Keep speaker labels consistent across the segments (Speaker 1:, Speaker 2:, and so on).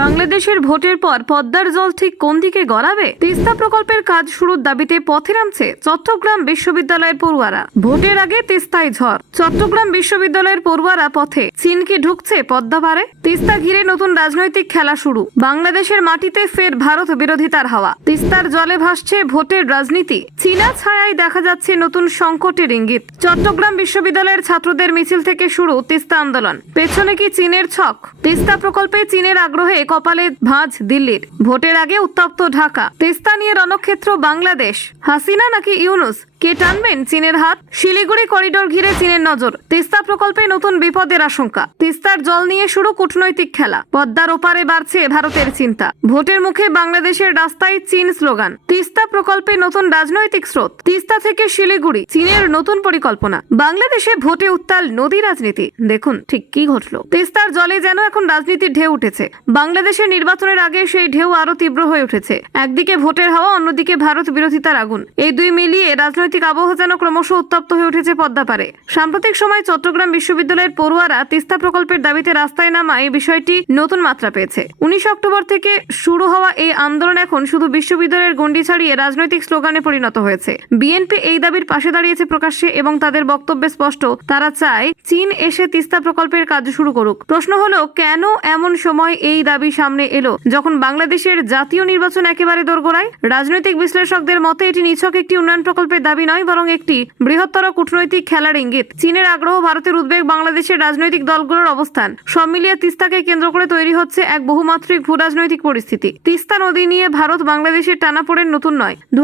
Speaker 1: বাংলাদেশের ভোটের পর পদ্মার জল ঠিক কোন দিকে গড়াবে তিস্তা প্রকল্পের কাজ শুরুর দাবিতে পথে নামছে চট্টগ্রাম বিশ্ববিদ্যালয়ের পড়ুয়ারা। ভোটের আগে তিস্তায় ঝড়। চট্টগ্রাম বিশ্ববিদ্যালয়ের পড়ুয়ারা পথে চীন কি ঢুকছে পদ্মা পারে তিস্তা ঘিরে নতুন রাজনৈতিক খেলা শুরু। বাংলাদেশের মাটিতে ফের ভারত বিরোধিতার হাওয়া। তিস্তার জলে ভাসছে ভোটের রাজনীতি। চীনা ছায়ায় দেখা যাচ্ছে নতুন সংকটের ইঙ্গিত। চট্টগ্রাম বিশ্ববিদ্যালয়ের ছাত্রদের মিছিল থেকে শুরু তিস্তা আন্দোলন। পেছনে কি চীনের ছক? তিস্তা প্রকল্পে চীনের আগ্রহে কপালে ভাঁজ দিল্লির। ভোটের আগে উত্তপ্ত ঢাকা। তেস্তা নিয়ে রণক্ষেত্র বাংলাদেশ। হাসিনা নাকি ইউনুস? কে টানবেন চীনের হাত? শিলিগুড়ি করিডোর ঘিরে চীনের নজর। তিস্তা প্রকল্পে নতুন বিপদের আশঙ্কা। তিস্তার জল নিয়ে শুরু কূটনৈতিক খেলা। পদ্মার ওপারে বাড়ছে ভারতের চিন্তা। ভোটের মুখে বাংলাদেশের রাস্তায় চীন স্লোগান। তিস্তা প্রকল্পে নতুন রাজনৈতিক স্রোত। তিস্তা থেকে শিলিগুড়ি, চীনের নতুন পরিকল্পনা। বাংলাদেশে ভোটে উত্তাল নদী রাজনীতি। দেখুন ঠিক কি ঘটলো। তিস্তার জলে যেন এখন রাজনীতির ঢেউ উঠেছে। বাংলাদেশের নির্বাচনের আগে সেই ঢেউ আরও তীব্র হয়ে উঠেছে। একদিকে ভোটের হাওয়া, অন্যদিকে ভারত বিরোধিতার আগুন। এই দুই মিলিয়ে রাজনৈতিক আবহ যেন ক্রমশ উত্তপ্ত হয়ে উঠেছে পদ্মা পারে সাম্প্রতিক সময় চট্টগ্রাম বিশ্ববিদ্যালয়ের পড়ুয়ারা তিস্তা প্রকল্পের দাবিতে রাস্তায় নামা এই বিষয়টি নতুন মাত্রা পেয়েছে। উনিশ অক্টোবর থেকে শুরু হওয়া এই আন্দোলন এখন শুধু বিশ্ববিদ্যালয়ের গণ্ডি ছাড়িয়ে রাজনৈতিক স্লোগানে পরিণত হয়েছে। বিএনপি এই দাবির পাশে দাঁড়িয়েছে প্রকাশ্যে এবং তাদের বক্তব্যে স্পষ্ট, তারা চায় চীন এসে তিস্তা প্রকল্পের কাজ শুরু করুক। প্রশ্ন হলো, কেন এমন সময় এই দাবি সামনে এলো, যখন বাংলাদেশের জাতীয় নির্বাচন একেবারে দোরগোড়ায়? রাজনৈতিক বিশ্লেষকদের মতে এটি নিছক একটি উন্নয়ন প্রকল্পের দাবি নয় বরং একটি বৃহত্তর কূটনৈতিক খেলার ইঙ্গিত। চীনের আগ্রহ ভারতের উদ্বেগ বাংলাদেশের রাজনৈতিক দলগুলোর অবস্থান। সব মিলিয়ে তিস্তাকে কেন্দ্র করে তৈরি হচ্ছে এক বহুমাত্রিক ভূ রাজনৈতিক পরিস্থিতি। তিস্তা নদী নিয়ে ভারত বাংলাদেশের টানাপোড়েন নতুন নয়। দু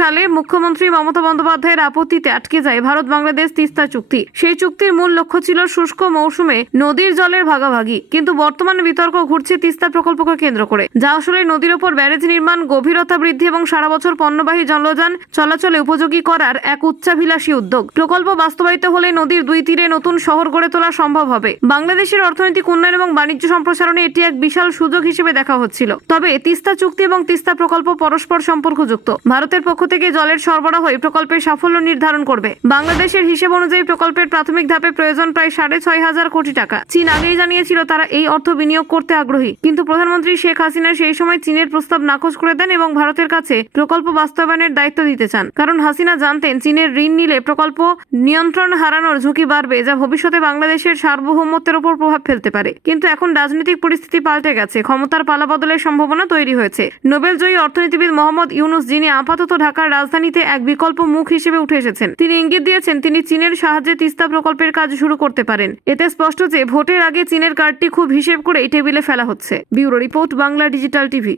Speaker 1: সালে মুখ্যমন্ত্রী মমতা বন্দ্যোপাধ্যায়ের আপত্তিতে আটকে যায় ভারত বাংলাদেশ তিস্তা চুক্তি। সেই চুক্তির মূল লক্ষ্য ছিল শুষ্ক মৌসুমে নদীর জলের ভাগাভাগি। কিন্তু বর্তমানে বিতর্ক ঘুরছে তিস্তা প্রকল্পকে কেন্দ্র করে। যা আসলে নদীর ওপর ব্যারেজ নির্মাণ, গভীরতা বৃদ্ধি এবং সারা বছর পণ্যবাহী জলযান চলাচলে উপযোগী করার এক উচ্চাভিলাষী উদ্যোগ। প্রকল্প বাস্তবায়িত হলে নদীর দুই তীরে নতুন শহর গড়ে তোলা সম্ভব হবে। বাংলাদেশের অর্থনৈতিক উন্নয়ন এবং বাণিজ্য সম্প্রসারণে এটি এক বিশাল সুযোগ হিসেবে দেখা হচ্ছিল। তবে তিস্তা চুক্তি এবং তিস্তা প্রকল্প পরস্পর সম্পর্কযুক্ত। ভারতের পক্ষ থেকে জলের সরবরাহ এই প্রকল্পের সাফল্য নির্ধারণ করবে। বাংলাদেশের হিসেব অনুযায়ী প্রকল্পের প্রাথমিক ধাপে প্রয়োজন প্রায় সাড়ে ছয় হাজার কোটি টাকা। চীন আগেই জানিয়েছিল তারা এই অর্থ বিনিয়োগ করতে আগ্রহী। কিন্তু প্রধানমন্ত্রী শেখ হাসিনা সেই সময় চীনের প্রস্তাব নাকচ করে দেন এবং ভারতের কাছে প্রকল্প বাস্তবায়নের দায়িত্ব দিতে চান। কারণ হাসিনা জানতেন চীনের ঋণ নিলে প্রকল্প নিয়ন্ত্রণ হারানোর ঝুঁকি বাড়বে, যা ভবিষ্যতে বাংলাদেশের সার্বভৌমত্বের উপর প্রভাব ফেলতে পারে। কিন্তু এখন রাজনৈতিক পরিস্থিতি পাল্টে গেছে, ক্ষমতার পালাবদলের সম্ভাবনা তৈরি হয়েছে। নোবেলজয়ী অর্থনীতিবিদ মোহাম্মদ ইউনুস, যিনি আপাতত ঢাকার রাজধানীতে এক বিকল্প মুখ হিসেবে উঠে এসেছেন, তিনি ইঙ্গিত দিয়েছেন তিনি চীনের সাহায্যে তিস্তা প্রকল্পের কাজ শুরু করতে পারেন। এতে স্পষ্ট যে, ভোটের আগে চীনের কার্ডটি খুব হিসেব করে এই টেবিলে ফেলা হচ্ছে। Bureau report, Bangla digital TV.